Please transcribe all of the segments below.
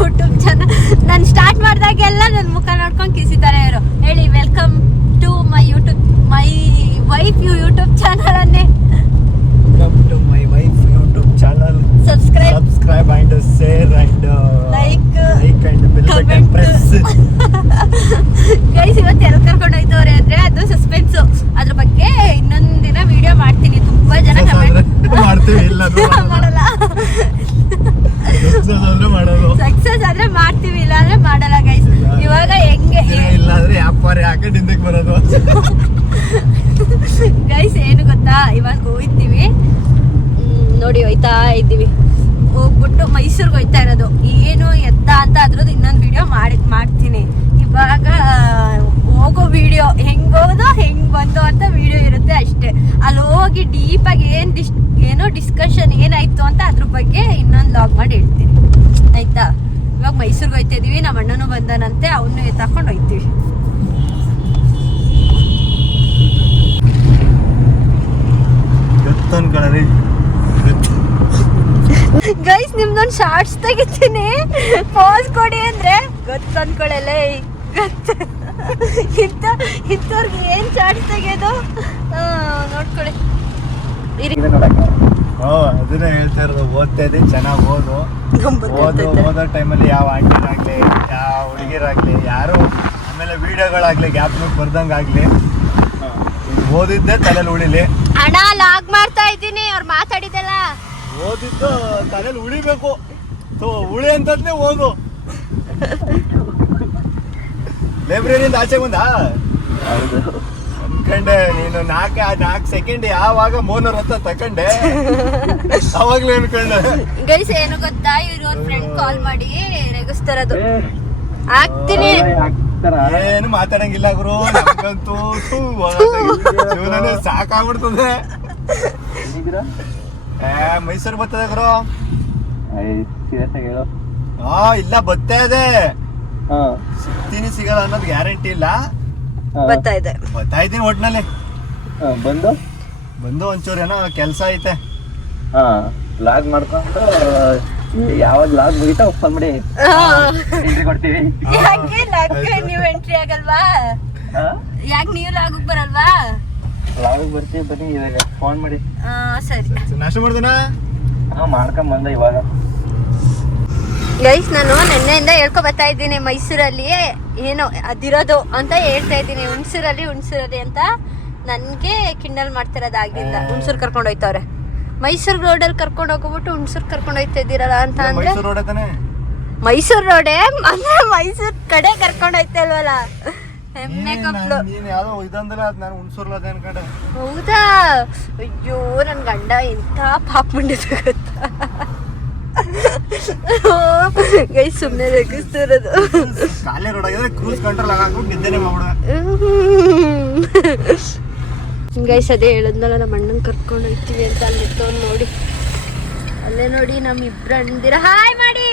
YouTube channel. ನಾನು start ಮಾಡಿದಾಗೆಲ್ಲ ನನ್ನ ಮುಖ ನೋಡ್ಕೊಂಡು ಕಿಸಿತಾರೆ ಇವರು. ಹೇಳಿ welcome to my YouTube, my wife YouTube channel ಅನ್ನೇ. Welcome to my wife YouTube channel. Subscribe and share and like and bell button press. Guys ಇವತ್ತು ಎಲ್ಲಿ ಕರ್ಕೊಂಡು ಹೋಯ್ತವ್ರೆ ಅಂದ್ರೆ ಅದು ಸಸ್ಪೆನ್ಸ್. ಅದ್ರ ಬಗ್ಗೆ ಇನ್ನೊಂದು ದಿನ ವಿಡಿಯೋ ಮಾಡ್ತೀನಿ. ತುಂಬಾ ಜನ ಮಾಡ್ತೀವಿ, ಇಲ್ಲ ಮಾಡಲ್ಲ. ಸಕ್ಸಸ್ ಆದ್ರೆ ಮಾಡ್ತೀವಿ, ಇಲ್ಲ ಅಂದ್ರೆ ಮಾಡಲ್ಲ ಗೈಸ್. ಇವಾಗ ಹೆಂಗೆ ಇಲ್ಲ ಅಂದ್ರೆ ವ್ಯಾಪಾರ ಯಾಕೆ ಹಿಂದಕ್ಕೆ ಬರೋದು. ಗೈಸ್ ಏನು ಗೊತ್ತಾ, ಇವಾಗ ಹೋಗ್ತೀವಿ ನೋಡಿ, ಹೋಯ್ತಾ ಇದ್ದೀವಿ. ಹೋಗ್ಬಿಟ್ಟು ಮೈಸೂರಿಗೆ ಹೋಯ್ತಾ ಇರೋದು. ಏನು ಎತ್ತ ಅಂತ ಅದ್ರದ್ದು ಇನ್ನೊಂದು ವಿಡಿಯೋ ಮಾಡ್ತೀನಿ. ಇವಾಗ ಹೋಗೋ ವಿಡಿಯೋ ಹೆಂಗ್ ಹೋಗೋದು ಹೆಂಗ್ ಬಂತು ಅಂತ ವಿಡಿಯೋ ಇರುತ್ತೆ ಅಷ್ಟೇ. ಅಲ್ಲಿ ಹೋಗಿ ಡೀಪಾಗಿ ಏನೋ ಡಿಸ್ಕಷನ್ ಏನಾಯ್ತು ಅಂತ ಅದ್ರ ಬಗ್ಗೆ ಇನ್ನೊಂದು ಲಾಗ್ ಮಾಡಿ ಹೇಳ್ತೀನಿ ಆಯ್ತಾ. ಇವಾಗ ಮೈಸೂರಿಗೆ ಹೋಯ್ತಾ ಇದೀವಿ. ನಮ್ಮ ಅಣ್ಣನೂ ಬಂದನಂತೆ, ಅವನು ಎತ್ತಾಕೊಂಡು ಹೋಯ್ತೀವಿ. ಗೈಸ್ ನಿಮ್ದೊಂದು ಶಾರ್ಟ್ಸ್ ತೆಗಿತೀನಿ, ಪಾಸ್ ಕೊಡಿ ಅಂದ್ರೆ ಗೊತ್ತು ಅನ್ಕೊಳ್ಳಲ್ಲ. ಇಂಥವ್ರಿಗೆ ಏನ್ ಶಾರ್ಟ್ಸ್ ತೆಗೆಯೋದು ನೋಡ್ಕೊಳ್ಳಿ. ಅದನ್ನೇ ಹೇಳ್ತಾ ಇರೋದು, ಓದ್ತಾ ಇದ್ದೀನಿ, ಚೆನ್ನಾಗಿ ಓದೋ ಟೈಮಲ್ಲಿ ಯಾವ ಆಂಟಿನಾಗ್ಲಿ ಯಾವ ಹುಡುಗಿರಾಗ್ಲಿ ಯಾರು, ಆಮೇಲೆ ವಿಡಿಯೋಗಳಾಗ್ಲಿ ಗ್ಯಾಪ್ ಬರ್ದಂಗಾಗ್ಲಿ ಓದಿದ್ದೆ ತಲೆಯಲ್ಲಿ ಉಳಿಲಿ. ಅಣ್ಣ ಲಾಗ್ ಮಾಡ್ತಾ ಇದ್ದೀನಿ, ಅವ್ರು ಮಾತಾಡಿದಲ್ಲ. ಓದಿದ್ದು ತಲೆಯಲ್ಲಿ ಉಳಿಬೇಕು, ಉಳಿ ಅಂತದ್ನೇ ಓದು. ಲೈಬ್ರರಿಯಿಂದ ಆಚೆ ಬಂದ ಅನ್ಕಂಡೆ ನೀನು 4 ಸೆಕೆಂಡ್ ಯಾವಾಗ ಮೋನರ್ ಅಂತ ತಕೊಂಡೆ, ಅವಾಗ್ಲೇ ಅನ್ಕೊಂಡೆ. ಗೈಸ್ ಏನು ಗೊತ್ತಾ, ಇವ್ರು ಅವ್ರ ಫ್ರೆಂಡ್ ಕಾಲ್ ಮಾಡಿ ರೇಗಿಸ್ತಾರದು. ಆಗ್ತೀನಿ, ಏನು ಮಾತಾಡಂಗಿಲ್ಲ ಗುರು, ನಮ್ಗಂತೂ ಜೀವನನೇ ಸಾಕಾಗ್ಬಿಡ್ತದೆ. ಮೈಸೂರು ಬರ್ತದೆ ಗುರು. ಇಲ್ಲ ಬತ್ತಾ ಇದೆ, ಸಿಗ್ತೀನಿ ಸಿಗಲ್ಲ ಅನ್ನೋದು ಗ್ಯಾರಂಟಿ ಇಲ್ಲ. ಬರ್ತಾ ಇದ್ದೀನಿ ಒಟ್ನಲ್ಲಿ. ಬಂದು ಒಂಚೂರು ಏನೋ ಕೆಲಸ ಐತೆ. ಲಾಗ್ ಮಾಡ್ಕೊಂಡು ಯಾವಾಗ ಲಾಗ್ ಮುಗಿತಾ ಫೋನ್ ಮಾಡಿ ಎಂಟ್ರಿ ಕೊಡ್ತೀವಿ. ನೀವು ಎಂಟ್ರಿ ಆಗಲ್ವಾ? ಯಾಕೆ ನೀವು ಲಾಗ್ ಬರಲ್ವಾ? ಲಾಗ್ ಬರ್ತೀವಿ, ಬನ್ನಿ ಇವಾಗ ಫೋನ್ ಮಾಡಿ. ಸರಿ, ನಾಷ್ಟ ಮಾಡ್ದೇನಾ? ಮಾಡ್ಕೊಂಡ್ ಬಂದ ಇವಾಗ. ಗೈಸ್ ನಾನು ನೆನ್ನೆಯಿಂದ ಹೇಳ್ಕೊ ಬರ್ತಾ ಇದ್ದೀನಿ, ಮೈಸೂರಲ್ಲಿ ಏನೋ ಅದಿರೋದು ಅಂತ ಹೇಳ್ತಾ ಇದ್ದೀನಿ. ಹುಣಸೂರಲ್ಲಿ ಅಂತ ನನ್ಗೆ ಕಿಂಡಲ್ ಮಾಡ್ತಿರೋದಾಗಿಲ್ಲ. ಹುಣಸೂರು ಕರ್ಕೊಂಡು ಹೋಯ್ತವ್ರೆ, ಮೈಸೂರು ರೋಡಲ್ಲಿ ಕರ್ಕೊಂಡು ಹೋಗ್ಬಿಟ್ಟು ಹುಣಸೂರು ಕರ್ಕೊಂಡು ಹೋಯ್ತಾ ಇದ್ದೀರಲ್ಲ ಅಂತ ಅಂದ್ರೆ. ಮೈಸೂರು ರೋಡೇ ಅಂದ್ರೆ ಮೈಸೂರು ಕಡೆ ಕರ್ಕೊಂಡು ಹೋಯ್ತಾ ಇಲ್ವಲ್ಲ. ಹೆಮ್ಮೆ ಕಪ್ಲು. ಹೌದಾ? ಅಯ್ಯೋ ನನ್ ಗಂಡ ಎಂತ ಪಾಪ ಮಾಡಿದ ಗೊತ್ತಾ. ಗೈಸ್ ಸುಮ್ಮನೆ ರೇಗಿಸ್ತಿರೋದು. ಗೈಸ್ ಅದೇ ಹೇಳದ್ನಲ್ಲ, ನಮ್ಮ ಅಣ್ಣನ್ ಕರ್ಕೊಂಡು ಹೋಗ್ತೀವಿ ಅಂತ. ಅಲ್ಲಿತ್ತವ್ ನೋಡಿ, ಅಲ್ಲೇ ನೋಡಿ ನಮ್ ಇಬ್ರು ಅಣ್ಣದಿರ. ಹಾಯ್ ಮಾಡಿ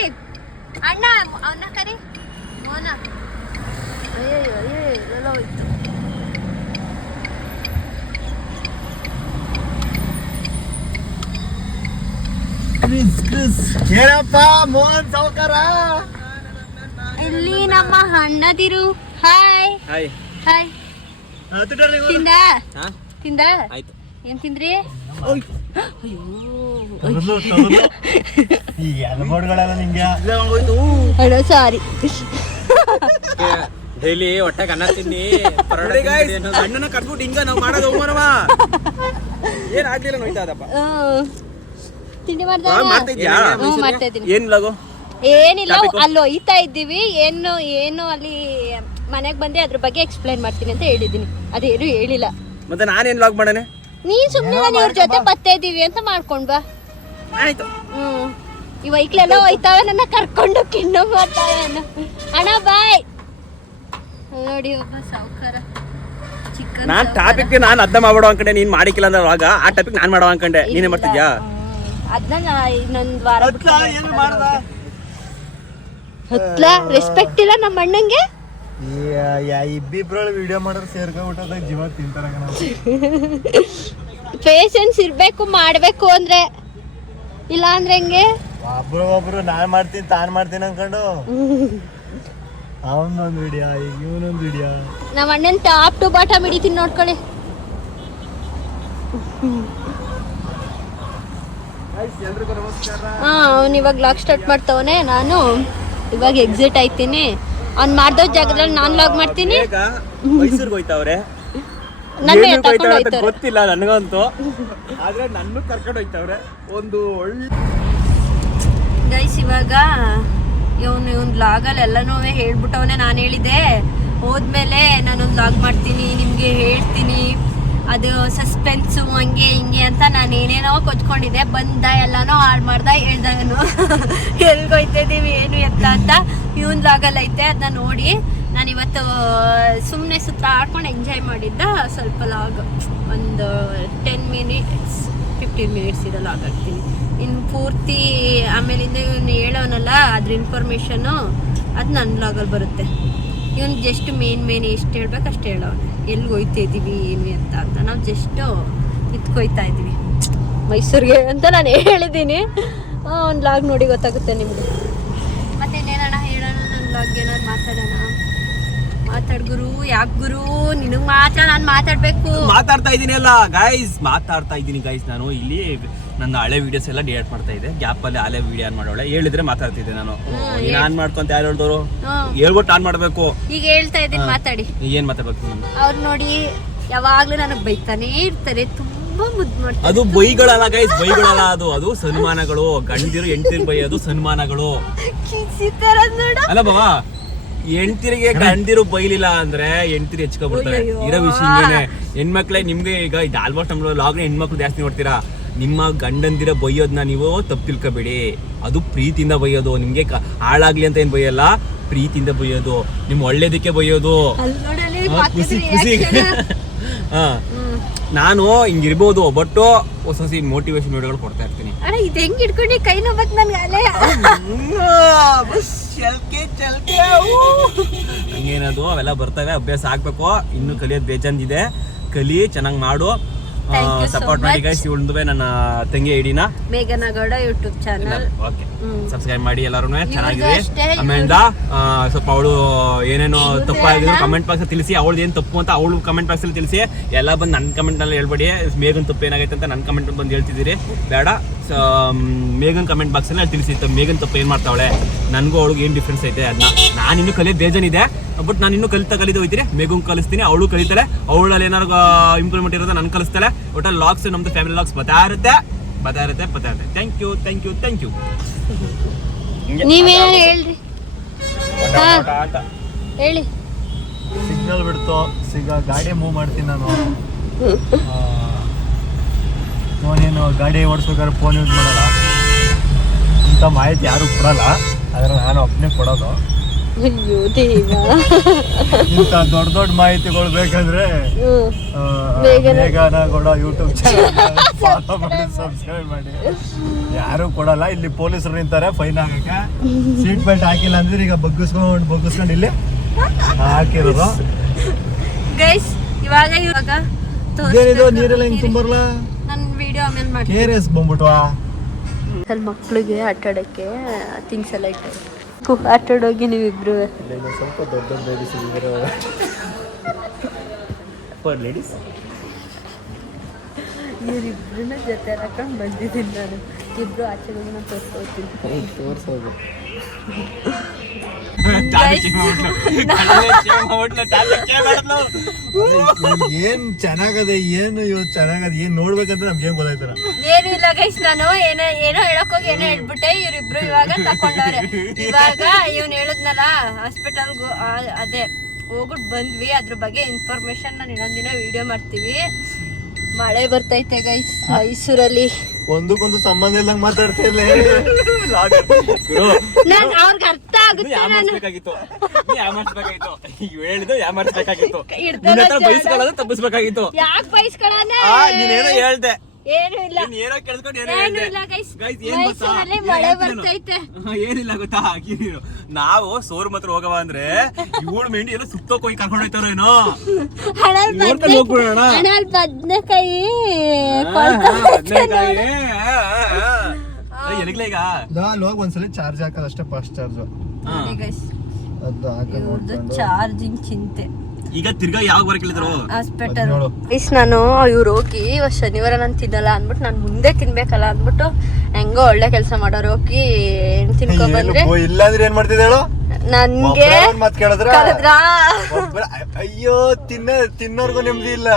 ಅಣ್ಣ, ಅವನ್ನ ಕರಿ ಮೋನ. ಅಯ್ಯೋ ಎಲ್ಲ ಹೋಯ್ತು. ಮೋಹನ್ ಸಾವ್ಕಾರ ಇಲ್ಲಿ ನಮ್ಮ ಅಣ್ಣದಿರು. Hi hi hi. ತಿಂದ ಆಯ್ತು. ಏನ್ ತಿಂದ್ರಿ? ಅಯ್ಯೋ ಸಾರಿ. ಡೈಲಿ ಹೊಟ್ಟೆಗೆ ಅನ್ನ ತಿನ್ನಿ, ಅಣ್ಣನ ಕರ್ದ್ಬಿಟ್ಟು ಹಿಂಗ ನಾವು ಮಾಡೋದು ಅವಮಾನವ. ಏನಾಗ್ಲಿಲ್ಲ, ನೋಯ್ತಾ ಅದಪ್ಪ. ತಿಂಡಿ ಮಾಡ್ತಾ ಇದ್ದೀನಿ. ಏನಿಲ್ಲ, ಅಲ್ಲಿ ಒಯ್ತಾ ಇದ್ದೀವಿ. ಏನು ಅಲ್ಲಿ ಮನೆಗೆ ಬಂದೆ ಅದ್ರ ಬಗ್ಗೆ ಎಕ್ಸ್ಪ್ಲೈನ್ ಮಾಡ್ತೀನಿ ಅಂತ ಹೇಳಿದೀನಿ. ಅದೇನು ಹೇಳಿಲ್ಲ. ಮತ್ತೆ ನಾನೇನ್ ಲಾಗ್ ಮಾಡನೆ? ನೀನ್ ಸುಮ್ಮನೆ ಇವ್ರ ಜೊತೆ ಬರ್ತಾ ಇದ್ದೀವಿ ಅಂತ ಮಾಡ್ಕೊಂಡ್ ಬಾ. ಆಯ್ತು. ಈ ವೈಕ್ಲೆಲ್ಲ ಹೋಯ್ತಾವೆ, ನನ್ನ ಕರ್ಕೊಂಡು ಕಿಣ್ಣು ಮಾಡ್ತಾವೆ. ಅಣ್ಣ ಬಾಯ್. ನೋಡಿ ಒಬ್ಬ ಸಾವುಕಾರ ಚಿಕನ್. ನಾನ್ ಟಾಪಿಕ್ ನಾನು ಅರ್ಧ ಮಾಡ್ಬಿಡೋ ಅನ್ಕಂಡೆ, ನೀನ್ ಮಾಡಿಕ್ಕಿಲ್ಲ ಅಂದ್ರೆ ಅವಾಗ ಆ ಟಾಪಿಕ್ ನಾನ್ ಮಾಡೋ ಅನ್ಕಂಡೆ. ನೀನೇ ಮಾಡ್ತಿದ್ಯಾ? ಅದನ್ನ ಇನ್ನೊಂದ್ ವಾರ ರೆಸ್ಪೆಕ್ಟ್ ಇಲ್ಲ ನಮ್ಮ ಅಣ್ಣಂಗೆ. ಇಬ್ಬಿಬ್ರೊಳಗೆ ವಿಡಿಯೋ ಮಾಡೋರು ಸೇರ್ಕೊಂಡ್ಬಿಟ್ಟದಾಗ ಜೀವ ತಿಂತಾರ. ಪೇಷನ್ಸ್ ಇರ್ಬೇಕು ಮಾಡ್ಬೇಕು ಅಂದ್ರೆ, ಇಲ್ಲ ಅಂದ್ರೆ ಹೆಂಗೆ? ಒಬ್ರು ನಾನ್ ಮಾಡ್ತೀನಿ ತಾನ್ ಮಾಡ್ತೀನಿ ಅನ್ಕೊಂಡು ಅವನೊಂದು ವಿಡಿಯೋ ಈಗ ಇವನೊಂದು ವಿಡಿಯೋ. ನಮ್ಮ ಅಣ್ಣನ್ ಟಾಪ್ ಟು ಬಾಟಮ್ ಹಿಡಿತೀನಿ ನೋಡ್ಕೊಳ್ಳಿ. ಎಲ್ರಿಗೂ ನಮಸ್ಕಾರ. ಅವ್ನು ಇವಾಗ ಲಾಗ್ ಸ್ಟಾರ್ಟ್ ಮಾಡ್ತವನೆ, ನಾನು ಇವಾಗ ಎಕ್ಸಿಟ್ ಆಯ್ತೀನಿ. ಅವ್ನು ಮಾಡ್ದೋ ಜಾಗದಲ್ಲಿ ನಾನು ಲಾಗ್ ಮಾಡ್ತೀನಿ. ಮೈಸೂರಿಗೆ ಹೋಯ್ತಾವ್ರೆ, ನನ್ನ ತಗೊಂಡು ಹೋಯ್ತಾರೆ. ಗೊತ್ತಿಲ್ಲ ನನಗಂತೂ, ಆದ್ರೆ ನನ್ನ ಕರ್ಕೊಂಡು ಹೋಯ್ತಾವ್ರೆ. ಒಂದು ಒಳ್ಳೆ ಗೈಸ್ ಇವಾಗ ಇವನು ಲಾಗಲ್ಲಿ ಎಲ್ಲನೂ ಹೇಳ್ಬಿಟ್ಟವನೆ. ನಾನು ಹೇಳಿದೆ ಹೋದ್ಮೇಲೆ ನಾನೊಂದು ಲಾಗ್ ಮಾಡ್ತೀನಿ, ನಿಮಗೆ ಹೇಳ್ತೀನಿ, ಅದು ಸಸ್ಪೆನ್ಸು ಹಂಗೆ ಹಿಂಗೆ ಅಂತ ನಾನು ಏನೇನೋ ಕೊಚ್ಕೊಂಡಿದ್ದೆ. ಬಂದ ಎಲ್ಲನೋ ಹಾಳು ಮಾಡ್ದ, ಹೇಳ್ದನು ಎಲ್ಗೋಯ್ತಿದ್ದೀವಿ ಏನು ಎತ್ತ ಅಂತ. ಇವನ್ ಲಾಗಲ್ಲಿ ಐತೆ, ಅದನ್ನ ನೋಡಿ ನಾನು ಇವತ್ತು ಸುಮ್ಮನೆ ಸುತ್ತ ಆಡ್ಕೊಂಡು ಎಂಜಾಯ್ ಮಾಡಿದ್ದ. ಸ್ವಲ್ಪ ಲಾಗ್ ಒಂದು 10 ಮಿನಿಟ್ಸ್ 15 ಮಿನಿಟ್ಸ್ ಇರೋ ಲಾಗ್ ಹಾಕ್ತೀನಿ. ಇನ್ನು ಪೂರ್ತಿ ಆಮೇಲಿಂದ ಇವನು ಹೇಳೋನಲ್ಲ ಅದ್ರ ಇನ್ಫಾರ್ಮೇಷನು ಅದು ನನ್ನ ಲಾಗಲ್ಲಿ ಬರುತ್ತೆ. ಇವನು ಜಸ್ಟ್ ಮೇನ್ ಎಷ್ಟು ಹೇಳ್ಬೇಕು ಅಷ್ಟು ಹೇಳೋನು. ಎಲ್ಲಿಗೆ ಹೋಯ್ತಾ ಇದ್ದೀವಿ ಏನು ಅಂತ ನಾವು ಜಸ್ಟು ಇತ್ಕೊಯ್ತಾ ಇದ್ದೀವಿ ಮೈಸೂರಿಗೆ ಅಂತ ನಾನು ಹೇಳಿದ್ದೀನಿ. ಒಂದು ಲಾಗ್ ನೋಡಿ ಗೊತ್ತಾಗುತ್ತೆ ನಿಮಗೆ. ಮತ್ತೆ ಇನ್ನೇನಣ್ಣ ಹೇಳೋಣ, ನನ್ನ ಲಾಗ್ ಏನಾದ್ರು ಮಾತಾಡ್ ಗುರು. ಯಾಕೆ ಗುರು ನಿನಗೆ ಮಾತ್ರ ನಾನು ಮಾತಾಡ್ತಾ ಇದ್ದೀನಿ ಅಲ್ಲ ಗೈಸ್, ನಾನು ಇಲ್ಲಿ ನನ್ನ ಹಳೆ ವಿಡಿಯೋಸ್ ಎಲ್ಲ ಡಿಲೀಟ್ ಮಾಡ್ತಾ ಇದ್ದೆ. ಗ್ಯಾಪ್ ಅಲ್ಲಿ ಹಳೆ ವಿಡಿಯೋ ಆನ್ ಮಾಡೋಳೆ, ಹೇಳಿದ್ರೆ ಮಾತಾಡ್ತಿದ್ದೆ ನಾನು. ನೀನ್ ಆನ್ ಮಾಡ್ಕೊಂತ ಯಾರು ಹೇಳ್ದವ್ರು ಹೇಳ್ಬಿಟ್ಟು ಆನ್ ಮಾಡ್ಬೇಕು. ಈಗ ಹೇಳ್ತಾ ಇದ್ದೀನಿ ಮಾತಾಡಿ. ಏನ್ ಮಾತಾಡ್ಬೇಕು? ಅವ್ರು ನೋಡಿ ಯಾವಾಗ್ಲೂ ನನಗೆ ಬೈತಾನೆ ಇರ್ತಾರೆ, ತುಂಬಾ ಮುದ್ದು ಮಾಡ್ತಾರೆ. ಅದು ಬೈಗಳಲ್ಲ ಗೈಸ್, ಬೈಗಳಲ್ಲ, ಅದು ಸನ್ಮಾನಗಳು. ಗಂಡಿರು ಹೆಂಡತಿರು ಬೈಯೋದು ಸನ್ಮಾನಗಳು ಅಲ್ಲ ಬಾವಾ. ಹೆಣ್ತಿರಿಗೆ ಗಂಡಿರು ಬೈಲಿಲ್ಲ ಅಂದ್ರೆ ಹೆಣ್ತಿರು ಹೆಚ್ಕೊಬಿಡ್ತಾರೆ. ಇರೋ ವಿಷಯ ಹಿಂಗೇನೆ. ಹೆಣ್ಮಕ್ಳೇ ನಿಮ್ಗೆ ಈಗ ಇದು ಆಲ್ಮೋಸ್ಟ್ ನಮ್ಮ ಲಾಗ್ನ ಹೆಣ್ಮಕ್ಳು ಜಾಸ್ತಿ ನೋಡ್ತೀರಾ. ನಿಮ್ಮ ಗಂಡಂದಿರ ಬೈಯೋದನ್ನ ನೀವು ತಪ್ಪು ತಿಳ್ಕೊಬೇಡಿ. ಅದು ಪ್ರೀತಿಯಿಂದ ಬೈಯೋದು. ನಿಮ್ಗೆ ಹಾಳಾಗ್ಲಿ ಅಂತ ಏನ್ ಬೈಯಲ್ಲ, ಪ್ರೀತಿಯಿಂದ ಬೈಯೋದು, ನಿಮ್ ಒಳ್ಳೇದಕ್ಕೆ ಬೈಯೋದು. ಖುಷಿ ನಾನು ಹಿಂಗಿರ್ಬೋದು, ಬಟ್ ಹೊಸ ಮೋಟಿವೇಶನ್ ವಿಡಿಯೋಗಳು ಕೊಡ್ತಾ ಇರ್ತೀನಿ. ಇದು ಹೆಂಗ್ ಇಟ್ಕೊಂಡು ಕೈ ನೋಬೇಕು ನನ್ಗೆ ಅಲೆ ಹಂಗೇನದು ಅವೆಲ್ಲ ಬರ್ತವೆ, ಅಭ್ಯಾಸ ಆಗ್ಬೇಕು. ಇನ್ನು ಕಲಿಯೋದು ಬೇಜಾನಿದೆ, ಕಲಿ, ಚೆನ್ನಾಗಿ ಮಾಡು. ಸಪೋರ್ಟ್ ಮಾಡಿ ಗೈಸ್. ಇವಳಂದುವೆ ನನ್ನ ತಂಗಿ ಐಡಿನ ಮೇಘನಾ Gowda YouTube channel. Okay, subscribe ಮಾಡಿ ಎಲ್ಲರೂ. ಚೆನ್ನಾಗಿದೆ. ಆಮೇಲೆ ಸ್ವಲ್ಪ ಅವಳು ಏನೇನೋ ತಪ್ಪಾಗಿದ್ರು ಕಮೆಂಟ್ ಬಾಕ್ಸ್ ತಿಳಿಸಿ. ಅವಳು ಏನು ತಪ್ಪು ಅಂತ ಅವಳು ಕಮೆಂಟ್ ಬಾಕ್ಸ್ ಅಲ್ಲಿ ತಿಳಿಸಿ. ಎಲ್ಲ ಬಂದು ನನ್ನ ಕಮೆಂಟ್ ನಲ್ಲಿ ಹೇಳ್ಬೇಡಿ. ಮೇಘನ್ ತಪ್ಪು ಏನಾಗೈತೆ ಅಂತ ನನ್ನ ಕಮೆಂಟ್ ಬಂದು ಹೇಳ್ತಿದ್ದೀರಿ, ಬೇಡ. ಮೇಘನ್ ಕಮೆಂಟ್ ಬಾಕ್ಸ್ ಅಲ್ಲಿ ತಿಳಿಸಿ ಮೇಘನ್ ತಪ್ಪು ಏನ್ ಮಾಡ್ತಾವಳೆ, ನನಗೂ ಅವಳಿಗೆ ಏನ್ ಡಿಫ್ರೆನ್ಸ್ ಐತೆ ಅದನ್ನ. ನಾನು ಇನ್ನೂ ಕಲಿಯೋದು ಬೇಜಾನಿದೆ, ಬಟ್ ನಾನು ಇನ್ನೂ ಕಲಿದು ಹೋಗ್ತೀನಿ. ಮೇಘನ್ ಕಲಿಸ್ತೀನಿ, ಅವಳು ಕಲಿತಾಳೆ. ಅವಳಲ್ಲಿ ಏನಾರು ಇಂಪ್ರೂವ್ಮೆಂಟ್ ಇರೋದು ನಾನು ಕಲಿಸ್ತಾಳೆ. ಒಟ್ಟಲ್ಲಿ ಲಾಗ್ಸ್ ನಮ್ದು ಫ್ಯಾಮಿಲಿ ಲಾಗ್ಸ್ ಬರ್ತಾ ಇರುತ್ತೆ. Thank you. ನೀವೇನು ಹೇಳ್ರಿ, ಹೇಳಿ. ಸಿಗ್ನಲ್ ಬಿಡ್ತು, ಗಾಡಿ ಮೂವ್ ಮಾಡ್ತೀನಿ ನಾನು. ಫೋನೇನು ಗಾಡಿ ಓಡಿಸ್ಬೇಕಾದ್ರೆ ಫೋನ್ ಯೂಸ್ ಮಾಡಲ್ಲ, ಇಂಥ ಮಾಹಿತಿ ಯಾರು ಕೊಡಲ್ಲ, ಆದ್ರೆ ನಾನು ಒಬ್ಬನೇ ಕೊಡೋದು. ಇಂಥ ದೊಡ್ಡ ಮಾಹಿತಿಗಳು ಬೇಕಂದ್ರೆ ಮೇಘನಾ ಗೌಡ ಯೂಟ್ಯೂಬ್ ಚಾನಲ್ ಫಾಲೋ ಮಾಡಿ, ಸಬ್ಸ್ಕ್ರೈಬ್ ಮಾಡಿ. ಯಾರು ಕೊಡಲ್ಲ. ಇಲ್ಲಿ ಪೊಲೀಸರು ನಿಂತಾರೆ ಫೈನ್ ಆಗಕ್ಕೆ. ಸೀಟ್ ಬೆಲ್ಟ್ ಹಾಕಿಲ್ಲ ಅಂದ್ರೆ ಈಗ ಬಗ್ಗಿಸ್ಕೊಂಡು ಇಲ್ಲಿ ಹಾಕಿರೋದು. ಗೈಸ್ ಇವಾಗ ಏನಿದು ನೀರೆಲ್ಲ ಹಿಂಗ್ ತುಂಬರ್ಲ ನನ್ನ ವಿಡಿಯೋ ಆಮೇಲೆ ಮಾಡಿ. KRS ಬಂದ್ಬಿಟ್ವಾ ಅಲ್ಲಿ ಮಕ್ಳಿಗೆ ಆಟಾಡಕ್ಕೆ ಥಿಂಗ್ಸ್ ಎಲ್ಲ ಇಟ್ಟಾರೆ. ಆಟಾಡೋಗಿ ನೀವಿಬ್ರು ಸ್ವಲ್ಪ ದೊಡ್ಡ ಲೇಡೀಸ್ ಲೇಡೀಸ್ ಇವರಿಬ್ರನ್ನ ಜೊತೆ ಹಾಕೊಂಡು ಬಂದಿದ್ದೀನಿ ನಾನು. ಇಬ್ರು ಆಚೆಗಳನ್ನ ತೋರಿಸ್ಕೊಳ್ತೀನಿ. ಏನ್ ಚೆನ್ನಾಗದೆ, ಏನು ಇವತ್ತು ಚೆನ್ನಾಗದ, ಏನ್ ನೋಡ್ಬೇಕಂತ ನಮ್ಗೆ ಏನ್ ಗೊತ್ತಾಯ್ತಾರ. ಏನು ಇಲ್ಲ ಗೈಸ್, ನಾನು ಏನೋ ಹೇಳಕ್ ಹೋಗಿ ಏನೋ ಹೇಳ್ಬಿಟ್ಟೆ. ಇವ್ರಿಬ್ರು ಇವಾಗ ತಕೊಂಡವ್ರೆ. ಇವಾಗ ಇವ್ನು ಹೇಳಿದ್ನಲ್ಲ ಹಾಸ್ಪಿಟಲ್ ಅದೇ ಹೋಗ್ಬಿಟ್ಟು ಬಂದ್ವಿ. ಅದ್ರ ಬಗ್ಗೆ ಇನ್ಫಾರ್ಮೇಶನ್ ನಾನು ಇನ್ನೊಂದಿನ ವಿಡಿಯೋ ಮಾಡ್ತೀವಿ. ಮಳೆ ಬರ್ತೈತೆ ಗೈಸ್ ಮೈಸೂರಲ್ಲಿ. ಒಂದಕ್ಕೊಂದು ಸಂಬಂಧ ಇಲ್ಲಂಗ್ ಮಾತಾಡ್ತಿರ್ಲಿ. ನಾನು ಅವ್ರಿಗೆ ಅರ್ಥ ಆಗುತ್ತೆ. ತಪ್ಪಿಸ್ಬೇಕಾಗಿತ್ತು. ಯಾಕೆ ಬೈಸ್ಕೊಳ್ಳೋಣ? ನೀನೇನೋ ಹೇಳ್ದೆ, ಏನು ಇಲ್ಲ, ಏನೋ ಕೇಳಿಸ್ಕೊಂಡು ಏನು ಇಲ್ಲ ಗೈಸ್. ಮೈಸೂರಲ್ಲಿ ಮಳೆ ಬರ್ತೈತೆ. ಏನಿಲ್ಲ ಗೊತ್ತಾ, ನಾವು ಸೋರ್ ಮಾತ್ರ ಹೋಗವ ಅಂದ್ರೆ 7 ಮೆಂಡಿ ಎಲ್ಲ ಸುತ್ತೋಕ್ ಹೋಗಿ ಕರ್ಕೊಂಡು ಹೋಯ್ತಾರೇನೋ. ಹೋಗ್ಬಿಡೋಣ. ಬದ್ನೆಕಾಯಿ ಎಲ್ಲಿಗ್ಲ ಈಗ ಅಲ್ಲಿ ಹೋಗಿ ಒಂದ್ಸಲಿ ಚಾರ್ಜ್ ಹಾಕೋದು ಅಷ್ಟೇ, ಫಾಸ್ಟ್ ಚಾರ್ಜ್ ಅದು ಹಾಕೋದು. ಚಾರ್ಜಿಂಗ್ ಚಿಂತೆ. ಈಗ ತಿರ್ಗಾ ಯಾವಾಗ ಬರಕಿಳಿದ್ರು ಹಾಸ್ಪಿಟಲ್ ನಾನು ಇವ್ರು ಹೋಗಿ ಇವತ್ತು ಶನಿವಾರ ನಾನು ತಿನ್ನಲ್ಲ ಅಂದ್ಬಿಟ್ಟು ನಾನು ಮುಂದೆ ತಿನ್ಬೇಕಲ್ಲ ಅಂದ್ಬಿಟ್ಟು ಹೆಂಗೋ ಒಳ್ಳೆ ಕೆಲಸ ಮಾಡೋರು ಹೋಗಿ ತಿನ್ಕೊ ಬಂದ್ರೆ ಇಲ್ಲಾಂದ್ರೆ ಏನ್ ಮಾಡ್ತಿದ್ದೆ ಹೇಳು, ನನ್ಗೆ ಮತ್ ಕೇಳಿದ್ರ ಕರೆದ್ರಾ? ಅಯ್ಯೋ ತಿನ್ನೋರ್ಗು ನೆಮ್ಮದಿ ಇಲ್ಲ.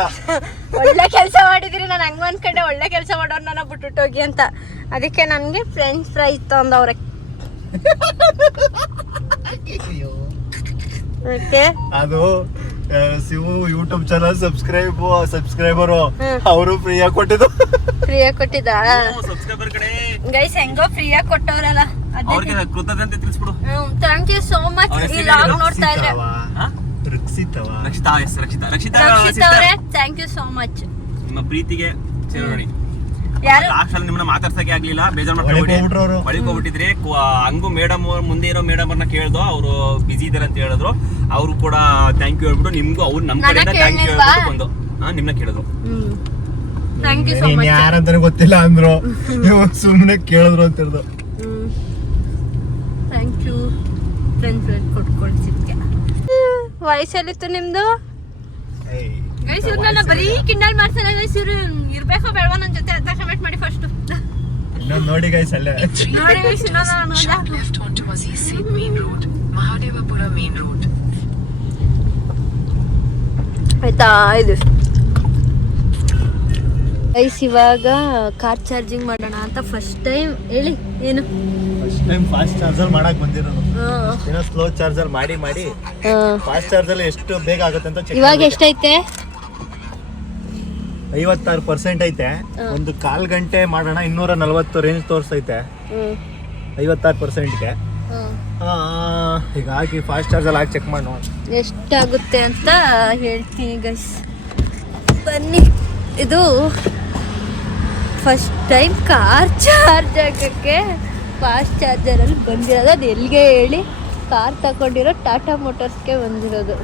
ಒಳ್ಳೆ ಕೆಲಸ ಮಾಡಿದಿರಿ, ನಾನು ಹಂಗ ಅನ್ಕೊಂಡೆ ಒಳ್ಳೆ ಕೆಲಸ ಮಾಡೋರು ನನ್ನ ಬಿಟ್ಬಿಟ್ಟು ಹೋಗಿ ಅಂತ. ಅದಕ್ಕೆ ನನ್ಗೆ ಫ್ರೆಂಚ್ ಫ್ರೈಸ್ ತಂದವ್ರೆ. ಅದು ಶಿವು ಯೂಟ್ಯೂಬ್ ಚಾನಲ್ ಸಬ್ಸ್ಕ್ರೈಬರು ಅವರು ಫ್ರೀಯಾಗಿ ಕೊಟ್ಟಿದ್ದು. ಫ್ರೀಯಾಗಿ ಕೊಟ್ಟಿದ್ದ ಸಬ್ಸ್ಕ್ರೈಬರ್ ಕಡೆ ಗೈಸ್, ಹೆಂಗೋ ಫ್ರೀಯಾಗಿ ಕೊಟ್ಟವ್ರಲ್ಲ, ಅವ್ರಿಗೆ ಕೃತಜ್ಞತೆ ತಿಳಿಸ್ಬಿಡು. Thank you so much. ಈ ಲಾಗ್ ನೋಡ್ತಾ ಇದ್ರೆ ರಕ್ಷಿತಾ ಅವರೇ ಥ್ಯಾಂಕ್ ಯು ಸೋ ಮಚ್. ನಿಮ್ಮ ಪ್ರೀತಿಗೆ ಸೇರೋಣ. ಯಾರು ಲಾಸ್ಟ್ ಅಲ್ಲಿ ನಿಮ್ಮನ್ನ ಮಾತಾಡ್ಸಕ್ಕೆ ಆಗ್ಲಿಲ್ಲ, ಬೇಜಾರ್ ಮಾಡ್ಕೊಂಡ್ಬಿಟ್ರಿ, ಬಳಿಗೆ ಹೋಗ್ಬಿಟ್ಟಿದ್ರಿ. ಹಂಗು ಮೇಡಮ್ ಅವ್ರ ಮುಂದೆ ಇರೋ ಮೇಡಮ್ ಅವ್ರನ್ನ ಕೇಳ್ದು, ಅವರು ಬಿಸಿ ಇದಾರೆ ಅಂತ ಹೇಳಿದ್ರು. ಅವ್ರು ಕೂಡ ಥ್ಯಾಂಕ್ ಯು ಹೇಳ್ಬಿಟ್ಟು ನಿಮ್ಗೂ ಅವ್ರು ನಮ್ ಕಡೆಯಿಂದ ಥ್ಯಾಂಕ್ ಯು ಹೇಳ್ಬಿಟ್ಟು ಬಂದು ನಿಮ್ನ ಕೇಳಿದ್ರು. Thank you so much. ಯಾರಂತಾನೆ ಗೊತ್ತಿಲ್ಲ ಅಂದ್ರು, ನೀವು ಸುಮ್ಮನೆ ಕೇಳಿದ್ರು ಅಂತ ಹೇಳಿದ್ರು. ಥ್ಯಾಂಕ್ ಯು ಫ್ರೆಂಡ್ಸ್ ಕೊಟ್ಕೊಳ್ಸಿದ್ಕೆ. ವಯಸ್ಸಲ್ಲಿತ್ತು ನಿಮ್ದು ಗೈಸ್? ಇವ್ರನ್ನ ಬರೀ ಕಿಂಡಲ್ ಮಾಡ್ಸಲ್ಲ ಗೈಸ್. ಇವ್ರು ಇರ್ಬೇಕೋ ಬೇಡವಾ ನನ್ನ ಜೊತೆ ಅಂತ ಕಮೆಂಟ್ ಮಾಡಿ ಫಸ್ಟ್. ಇನ್ನೊಂದು ನೋಡಿ ಗೈಸ್, ಅಲ್ಲೇ ನೋಡಿ ಗೈಸ್, ಆಯ್ತಾ ಇದು ಗೈಸ್. ಇವಾಗ ಕಾರ್ ಚಾರ್ಜಿಂಗ್ ಮಾಡೋಣ ಅಂತ ಫಸ್ಟ್ ಟೈಮ್. ಹೇಳಿ ಏನು? ಫಸ್ಟ್ ಟೈಮ್ ಫಾಸ್ಟ್ ಚಾರ್ಜರ್ ಮಾಡಕ್ ಬಂದಿರೋದು. ಏನೋ ಸ್ಲೋ ಚಾರ್ಜರ್ ಮಾಡಿ ಫಾಸ್ಟ್ ಚಾರ್ಜರ್ ಎಷ್ಟು ಬೇಗ ಆಗುತ್ತೆ ಅಂತ ಚೆಕ್. ಇವಾಗ ಎಷ್ಟೈತೆ? 56% ಐತೆ. ಒಂದು ಕಾಲ್ ಗಂಟೆ ಮಾಡೋಣ, 240 ರೇಂಜ್ ತೋರಿಸೈತೆ 56%ಗೆ. ಹೀಗಾಗಿ ಫಾಸ್ಟ್ ಚಾರ್ಜರ್ ಹಾಕಿ ಚೆಕ್ ಮಾಡಿ ನೋಡಿ ಎಷ್ಟಾಗುತ್ತೆ ಅಂತ ಹೇಳ್ತೀನಿ ಗೈಸ್. ಬನ್ನಿ, ಇದು ಫಸ್ಟ್ ಟೈಮ್ ಕಾರ್ ಚಾರ್ಜ್ ಹಾಕಕ್ಕೆ ಫಾಸ್ಟ್ ಚಾರ್ಜರಲ್ಲಿ ಬಂದಿರೋದು. ಅದು ಎಲ್ಲಿಗೆ ಹೇಳಿ, ಕಾರ್ ತಗೊಂಡಿರೋ ಟಾಟಾ ಮೋಟರ್ಸ್ಗೆ ಬಂದಿರೋದು.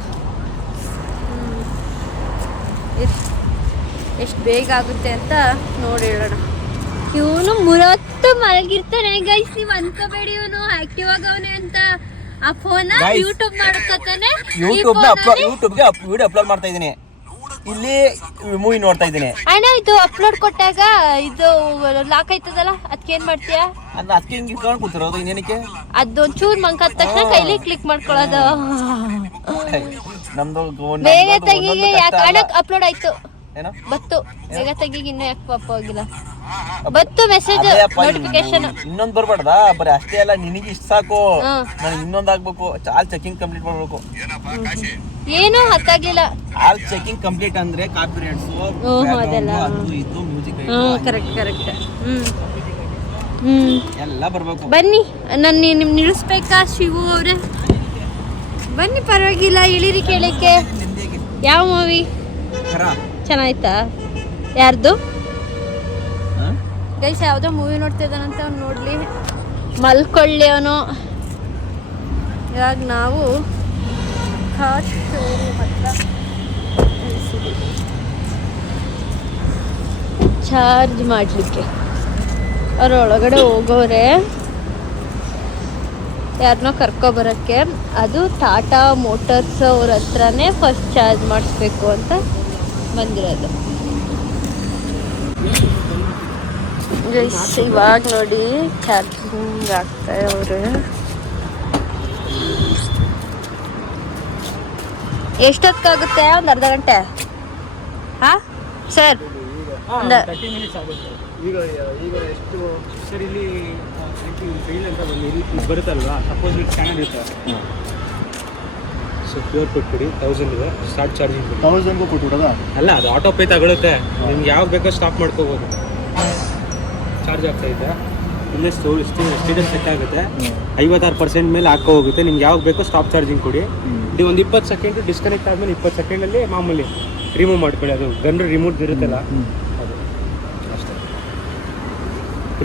ಎಷ್ಟು ಬೇಗ ಆಗುತ್ತೆ ಅಂತ ನೋಡಿ ಹೇಳೋಣ. ಇವನು 30 ಮಲಗಿರ್ತಾನೆ ಗೈಸ್, ನೀವು ಅನ್ಕೋಬೇಡಿ ಇವನು ಆಕ್ಟಿವ್ ಆಗವನೆ ಅಂತ. ಆ ಫೋನ್ ಯೂಟ್ಯೂಬ್ ಮಾಡ್ಕೊತಾನೆ, ಯೂಟ್ಯೂಬ್ಗೆ ವಿಡಿಯೋ ಅಪ್ಲೋಡ್ ಮಾಡ್ತಾ ಇದೀನಿ, ಇಲ್ಲಿ ಮೂವಿ ನೋಡ್ತಾ ಇದ್ದೀನಿ. ಅಣ್ಣ ಇದು ಅಪ್ಲೋಡ್ ಕೊಟ್ಟಾಗ ಇದು ಲಾಕ್ ಆಯ್ತದಲ್ಲ, ಅದಕ್ಕೆ ಏನ್ ಮಾಡ್ತೀಯಾ? ಅದಕ್ಕೆ ಹಿಂಗೆ ಇಟ್ಕೊಂಡು ಕೂತಿರೋದು, ಇನ್ನೇನಕ್ಕೆ? ಅದೊಂಚೂರು ಮಂಕಾದ ತಕ್ಷಣ ಕೈಲಿ ಕ್ಲಿಕ್ ಮಾಡ್ಕೊಳ್ಳೋದು. ನಮ್ದು ಬೇಗ ತೆಗಿಗೆ ಯಾಕೆ ಅಣ್ಣ ಅಪ್ಲೋಡ್ ಆಯ್ತು ಏನೋ ಬತ್ತು, ಬೇಗ ತೆಗಿಗೆ ಇನ್ನೂ ಯಾಕೆ ಪಾಪ ಹೋಗಿಲ್ಲ ಬತ್ತು ಮೆಸೇಜ್ ನೋಟಿಫಿಕೇಶನ್. ಇನ್ನೊಂದು ಬರ್ಬಾರ್ದಾ? ಬರೀ ಅಷ್ಟೇ ಅಲ್ಲ, ನಿನಗೆ ಇಷ್ಟ ಸಾಕು, ನನಗೆ ಇನ್ನೊಂದು ಆಗ್ಬೇಕು. ಆಲ್ ಚೆಕಿಂಗ್ ಕಂಪ್ಲೀಟ್ ಮಾಡ್ಬೇಕು. ಏನು ಹತ್ತಾಗ್ಲಿಲ್ಲ. ಆಲ್ ಚೆಕಿಂಗ್ ಕಂಪ್ಲೀಟ್ ಅಂದ್ರೆ ಕಾಪಿರೈಟ್ಸ್ ಅದೆಲ್ಲ ಇದು ಮ್ಯೂಸಿಕ್ ಕರೆಕ್ಟ್ ಎಲ್ಲ ಬರ್ಬೇಕು. ಬನ್ನಿ, ನಾನು ನಿಮ್ ನಿಲ್ಲಿಸ್ಬೇಕಾ ಶಿವು ಅವ್ರೆ? ಬನ್ನಿ, ಪರವಾಗಿಲ್ಲ, ಇಳಿರಿ ಕೇಳಕ್ಕೆ. ಯಾವ ಮೂವಿ ಚೆನ್ನಾಯ್ತಾ? ಯಾರ್ದು ಗೈಸ್? ಯಾವುದೋ ಮೂವಿ ನೋಡ್ತಾ ಇದ್ದಾನಂತ ಅವ್ನು ನೋಡ್ಲಿ, ಮಲ್ಕೊಳ್ಳಿ ಅವನು. ಇವಾಗ ನಾವು ಕಾರ್ ಶೋರೂಮ್ ಹತ್ರ ಚಾರ್ಜ್ ಮಾಡಲಿಕ್ಕೆ ಅವ್ರ ಒಳಗಡೆ ಹೋಗೋರೆ, ಯಾರನ್ನೋ ಕರ್ಕೊಬರೋಕ್ಕೆ. ಅದು ಟಾಟಾ ಮೋಟರ್ಸ್ ಅವ್ರ ಹತ್ರನೇ ಫಸ್ಟ್ ಚಾರ್ಜ್ ಮಾಡಿಸ್ಬೇಕು ಅಂತ ಬಂದಿರೋದು. ಗೈಸ್ ಇವಾಗ ನೋಡಿ ಚಾರ್ಜಿಂಗ್ ಆಗ್ತಾರೆ ಅವರು. ಎಷ್ಟೊತ್ತಾಗುತ್ತೆ? ಒಂದು ಅರ್ಧ ಗಂಟೆ? ಹಾಂ ಸರ್, ಒಂದು 30 ಮಿನಿಟ್ಸ್ ಆಗುತ್ತೆ. ಈಗ ಎಷ್ಟು ಸರ್ ಇಲ್ಲಿ ಫೈಲ್ ಅಂತ ಬಂದು ಇಲ್ಲಿ ಬರುತ್ತಲ್ವಾ, ಸಪೋಸ್ ಇಲ್ಲಿ ಸ್ಕ್ಯಾನರ್ ಇರುತ್ತೆ. ಸೊ ಕ್ಯೂರ್ ಕೊಟ್ಬಿಡಿ, 1000 ಇದೆ ಸ್ಟಾರ್ಟ್ ಚಾರ್ಜಿಂಗ್. 1000ಗೂ ಕೊಟ್ಬಿಡೋದಾ? ಅಲ್ಲ, ಅದು ಆಟೋ ಪೇ ತಗೊಳುತ್ತೆ. ನಿಮ್ಗೆ ಯಾವಾಗ ಬೇಕೋ ಸ್ಟಾಪ್ ಮಾಡ್ಕೋಬೋದು. ಚಾರ್ಜ್ ಆಗ್ತಾ ಇದೆ, ಇಲ್ಲೇ ಸ್ಟೇಟಸ್ ಸೆಟ್ ಆಗುತ್ತೆ. 56% ಮೇಲೆ ಹಾಕೋ ಹೋಗುತ್ತೆ. ನಿಮ್ಗೆ ಯಾವಾಗ ಬೇಕೋ ಸ್ಟಾಪ್ ಚಾರ್ಜಿಂಗ್ ಕೊಡಿ. ಇದು ಒಂದು 20 ಸೆಕೆಂಡ್ ಡಿಸ್ಕನೆಕ್ಟ್ ಆದಮೇಲೆ 20 ಸೆಕೆಂಡಲ್ಲಿ ಮಾಮೂಲಿ ರಿಮೂವ್ ಮಾಡ್ಕೊಳ್ಳಿ. ಅದು ಗನ್ ರಿಮೂವ್ ಇರುತ್ತಲ್ಲ, ಅದು ಅಷ್ಟೇ.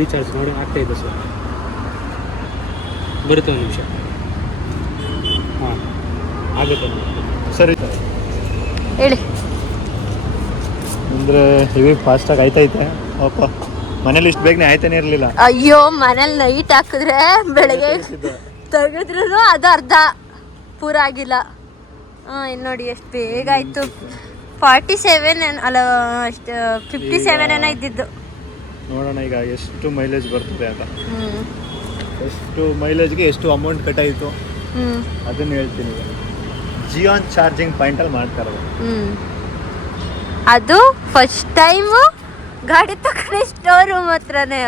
ರೀಚಾರ್ಜ್ ಮಾಡಿ ಆಗ್ತಾ ಇದೆ ಸರ್, ಬರುತ್ತೆ. 1 ನಿಮಿಷ. ಹಾಂ, ಆಗುತ್ತೆ ಸರಿ. ಹೇಳಿ. ಅಂದರೆ ಹೆವಿ ಫಾಸ್ಟಾಗಿ ಆಯ್ತೈತೆ ಪಾಪ. ಮನೇಲಿ ಇಷ್ಟು ಬೇಗನೆ ಆಯ್ತಾನೆ ಇರ್ಲಿಲ್ಲ. ಅಯ್ಯೋ ಮನೇಲಿ ನೈಟ್ ಹಾಕಿದ್ರೆ ಬೆಳಗ್ಗೆ ತೆಗೆದ್ರು ಅದು ಅರ್ಧ ಪೂರ ಆಗಿಲ್ಲ. ಇಲ್ಲಿ ನೋಡಿ ಎಷ್ಟು ಬೇಗ ಆಯ್ತು. 47 ಅಲ್ಲ ಅಷ್ಟು 57 ಏನೋ ಇದ್ದಿದ್ದು. ನೋಡೋಣ ಈಗ ಎಷ್ಟು ಮೈಲೇಜ್ ಬರ್ತದೆ ಅಂತ. ಎಷ್ಟು ಮೈಲೇಜ್ಗೆ ಎಷ್ಟು ಅಮೌಂಟ್ ಕಟ್ಟಾಯಿತು ಅದನ್ನ ಹೇಳ್ತೀನಿ. ಈಗ ಜಿಯೋನ್ ಚಾರ್ಜಿಂಗ್ ಪಾಯಿಂಟಲ್ಲಿ ಮಾಡ್ತಾರೆ. ಅದು ಫಸ್ಟ್ ಟೈಮು ಗಾಡಿ ತಗೊಂಡೆ ಸ್ಟೋರ್ ರೂಮ್ ಹತ್ರನೇ.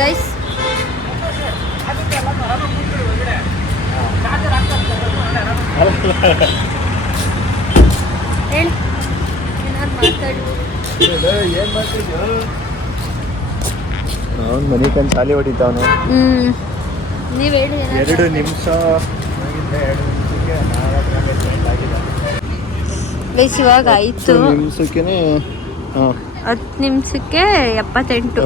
ಗೈಸ್ ಹೇಳಿ ಏನಾದ್ರು ಮಾತಾಡಿ. ಏನ್ ಮಾಡ್ತಿದ್ಯೋ ಅವ್ನು ಮನೆ ಕಂಡು ಚಾಲಿ ಹೊಡಿತಾವನು. ನೀವು ಹೇಳಿ. 2 ನಿಮಿಷ ಗೈಸ್ ಇವಾಗ ಆಯ್ತು. 10 ನಿಮಿಷಕ್ಕೆ 78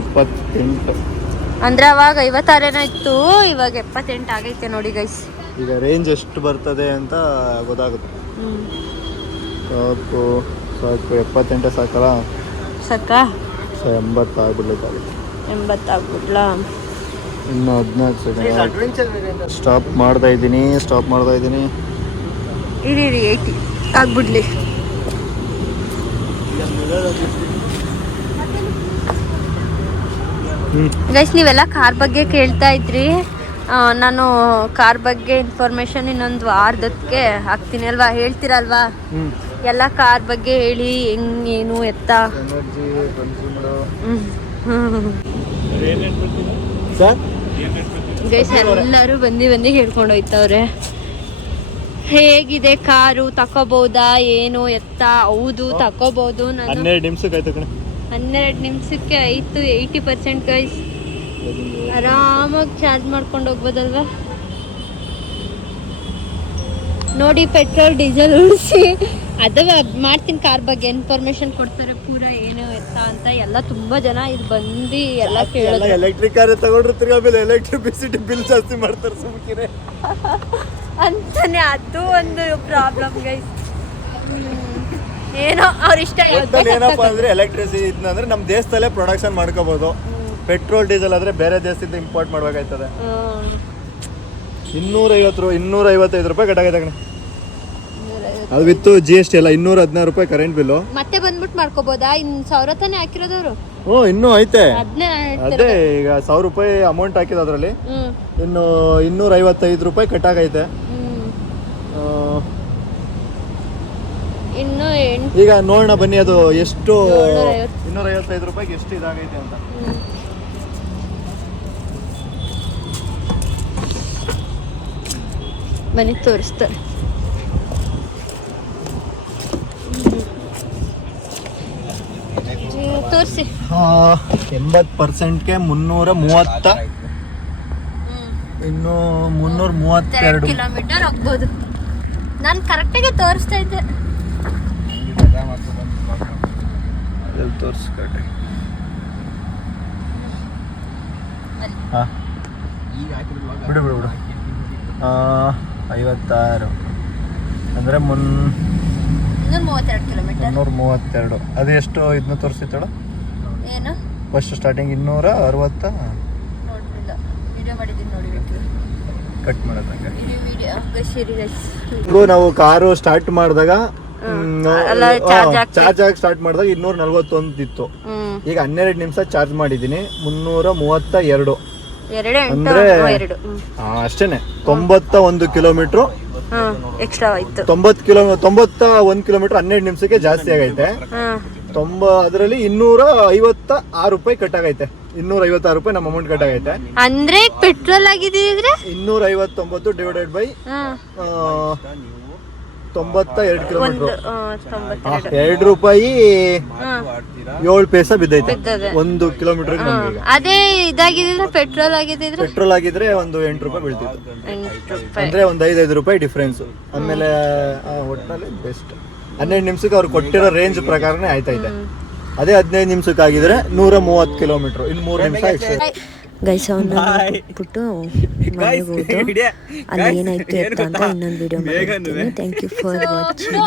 ಅಂದ್ರೆ ಅವಾಗ 56 ಏನೋ ಇತ್ತು, ಇವಾಗ 78 ಆಗೈತೆ ನೋಡಿ ಗೈಸ್. ಈಗ ರೇಂಜ್ ಎಷ್ಟು ಬರ್ತದೆ ಅಂತ ಗೊತ್ತಾಗುತ್ತೆ. ಸಾಕು ಸಾಕು 78 ಸಾಕಲ್ಲ, ಸಾಕಾ? 80 ಆಗ್ಬಿಡ್ಲಿಕ್ಕೆ 80 ಆಗ್ಬಿಡ್ಲ. ಇನ್ನು 14 ಸೆಕೆಂಡ್. ಸ್ಟಾಪ್ ಮಾಡ್ತಾ ಇದ್ದೀನಿ. ಇರಿ 80 ಆಗ್ಬಿಡ್ಲಿ. ಗೈಸ್ ನೀವೆಲ್ಲ ಕಾರ್ ಬಗ್ಗೆ ಕೇಳ್ತಾ ಇದ್ರಿ. ನಾನು ಕಾರ್ ಬಗ್ಗೆ ಇನ್ಫಾರ್ಮೇಶನ್ ಇನ್ನೊಂದು ವಾರದಕ್ಕೆ ಹಾಕ್ತೀನಿ ಅಲ್ವಾ, ಹೇಳ್ತೀರಲ್ವಾ ಎಲ್ಲ ಕಾರ್ ಬಗ್ಗೆ ಹೇಳಿ, ಹೆಂಗೇನು ಎತ್ತ. ಗೈಸ್ ಎಲ್ಲರೂ ಬಂದು ಹೇಳ್ಕೊಂಡು ಹೋಯ್ತವ್ರೆ ಹೇಗಿದೆ ಕಾರು, ತಕೋಬಹುದಾ ಏನು ಎತ್ತ. ಹೌದು ತಕೋಬಹುದು. ನಾನು 12 ನಿಮಿಷಕ್ಕೆ ಆಯ್ತು ಕಣೆ. 12 ನಿಮಿಷಕ್ಕೆ ಆಯ್ತು 80% ಗೈಸ್. ಆರಾಮಾಗಿ ಚಾರ್ಜ್ ಮಾಡ್ಕೊಂಡು ಹೋಗ್ಬೋದಲ್ವಾ. ನೋಡಿ ಪೆಟ್ರೋಲ್ ಡೀಸೆಲ್ ಉಳಿಸಿ ಅಥವಾ ಮಾಡ್ತೀನಿ. ಕಾರ್ ಬಗ್ಗೆ ಇನ್ಫಾರ್ಮೇಶನ್ ಕೊಡ್ತಾರೆ ಪೂರ ಏನು ಎತ್ತ ಅಂತ. ಎಲ್ಲ ತುಂಬಾ ಜನ ಇದು ಬಂದು ಎಲ್ಲ ಕೇಳೋದು. ಎಲೆಕ್ಟ್ರಿಕ್ ಕಾರ್ ತಗೊಂಡ್ರೆ ಆಮೇಲೆ ಎಲೆಕ್ಟ್ರಿಸಿಟಿ ಬಿಲ್ ಜಾಸ್ತಿ ಮಾಡ್ತಾರೆ ಸುಮ್ಕಿರೆ ಅಂತಾನೆ. ಅದು ಒಂದು ಪ್ರಾಬ್ಲಮ್ ಗೈಸ್. ಏನೋ ಅವ್ರ ಇಷ್ಟ. ಏನಪ್ಪಾ ಅಂದ್ರೆ ಎಲೆಕ್ಟ್ರಿಸಿಟಿ ಇದ್ನಂದ್ರೆ ನಮ್ಮ ದೇಶದಲ್ಲೇ ಪ್ರೊಡಕ್ಷನ್ ಮಾಡ್ಕೋಬಹುದು. ಪೆಟ್ರೋಲ್ ಡೀಸೆಲ್ ಆದ್ರೆ ಬೇರೆ ದೇಶದಿಂದ ಇಂಪೋರ್ಟ್ ಮಾಡ್ಬೇಕಾಯ್ತದೆ. 255 ರೂಪಾಯಿ ಕಟ್ಟಾಗೈತೆ ಕಣೆ. ಅದು ವಿತ್ GST ಎಲ್ಲ 216 ರೂಪಾಯಿ ಕರೆಂಟ್ ಬಿಲ್ಲು. ಮತ್ತೆ ಬಂದ್ಬಿಟ್ಟು ಮಾಡ್ಕೋಬಹುದಾ? 1000 ತಾನೇ ಹಾಕಿರೋದವ್ರು. ಇನ್ನೂ ಐತೆ. ಅದೇ ಈಗ 1000 ರೂಪಾಯಿ ಅಮೌಂಟ್ ಹಾಕಿದ ಅದ್ರಲ್ಲಿ ಇನ್ನು 255 ರೂಪಾಯಿ ಕಟ್ಟಾಗೈತೆ. ಇನ್ನು ಈಗ ನೋಡೋಣ ಬನ್ನಿ ಅದು ಎಷ್ಟು 255 ರೂಪಾಯಿಗೆ ಎಷ್ಟು ಇದಾಗೈತೆ ಅಂತ. ಬನ್ನಿ ತೋರಿಸ್ತಾರೆ. ತೋರಿಸಿ. 80%ಗೆ 330. ಇನ್ನು 332 ಕಿಲೋಮೀಟರ್ ಹೋಗ್ಬೋದು. ನಾನು ಕರೆಕ್ಟಾಗಿ ತೋರಿಸ್ತಾ ಇದ್ದೆ. ತೋರಿಸ್ಕೊಟ್ರಿ. ಬಿಡು 56 ಅಂದರೆ 232 ಕಿಲೋಮೀಟರ್. 332. ಅದು ಎಷ್ಟು ಇದನ್ನ ತೋರಿಸಿತ್ತಳ ಏನು ಫಸ್ಟ್ ಸ್ಟಾರ್ಟಿಂಗ್ 260. ನೋಡ್ಲಿಲ್ಲ, ವಿಡಿಯೋ ಮಾಡಿದ್ದೀನಿ ನೋಡಿಬೇಕು. ಕಟ್ ಮಾಡೋದಂಗೆ ಇದು ವಿಡಿಯೋ ಸೀರಿಯಸ್. ನಾವು ಕಾರು ಸ್ಟಾರ್ಟ್ ಮಾಡಿದಾಗ ಚಾರ್ಜ್ ಆಗಿ ಸ್ಟಾರ್ಟ್ ಮಾಡಿದಾಗ 241 ಇತ್ತು. ಈಗ 12 ನಿಮಿಷ ಚಾರ್ಜ್ ಮಾಡಿದ್ದೀನಿ 332. ಅಂದ್ರೆ ಅಷ್ಟೇನೆ 91 ಕಿಲೋಮೀಟರ್ ಎಕ್ಸ್ಟ್ರಾ ಆಯ್ತು. 91 ಕಿಲೋಮೀಟರ್ 12 ನಿಮಿಷಕ್ಕೆ ಜಾಸ್ತಿ ಆಗೈತೆ. ಅದರಲ್ಲಿ 256 ರೂಪಾಯಿ ಕಟ್ ಆಗೈತೆ. 256 ರೂಪಾಯಿ ನಮ್ಮ ಅಮೌಂಟ್ ಕಟ್ ಆಗೈತೆ. ಅಂದ್ರೆ ಪೆಟ್ರೋಲ್ ಆಗಿದ್ರೆ 259 ಡಿವೈಡೆಡ್ ಬೈ 92 ಕಿಲೋಮೀಟರ್ 2 ರೂಪಾಯಿ 7 ಪೈಸೆ ಬಿದ್ದೈತೆ 1 ಕಿಲೋಮೀಟರ್. ಅದೇ ಇದಾಗಿದ್ರೆ ಪೆಟ್ರೋಲ್ ಆಗಿದ್ರೆ ಒಂದು 8 ರೂಪಾಯಿ ಬೀಳ್ತಿತ್ತು. ಅಂದ್ರೆ ಒಂದು 5 ರೂಪಾಯಿ ಡಿಫ್ರೆನ್ಸ್. ಆಮೇಲೆ ಒಟ್ಟಿನಲ್ಲಿ ಬೆಸ್ಟ್. 12 ನಿಮಿಷಕ್ಕೆ ಅವ್ರು ಕೊಟ್ಟಿರೋ ರೇಂಜ್ ಪ್ರಕಾರನೇ ಆಯ್ತೈತೆ. ಅದೇ 15 ನಿಮಿಷಕ್ಕೆ ಆಗಿದ್ರೆ 130 ಕಿಲೋಮೀಟರ್. ಇನ್ನು 3 ನಿಮಿಷ ಎಕ್ಸ್ಟ್ರಾ. ಗೈಸ್ ಅವನ್ನ ಬಿಟ್ಬಿಟ್ಟು ಮನೆಗೆ ಹೋದು ಅಲ್ಲಿ ಏನಾಯ್ತು ಅಂತ ಇನ್ನೊಂದು ವಿಡಿಯೋ ಮಾಡ್ತೀನಿ. Thank you for watching.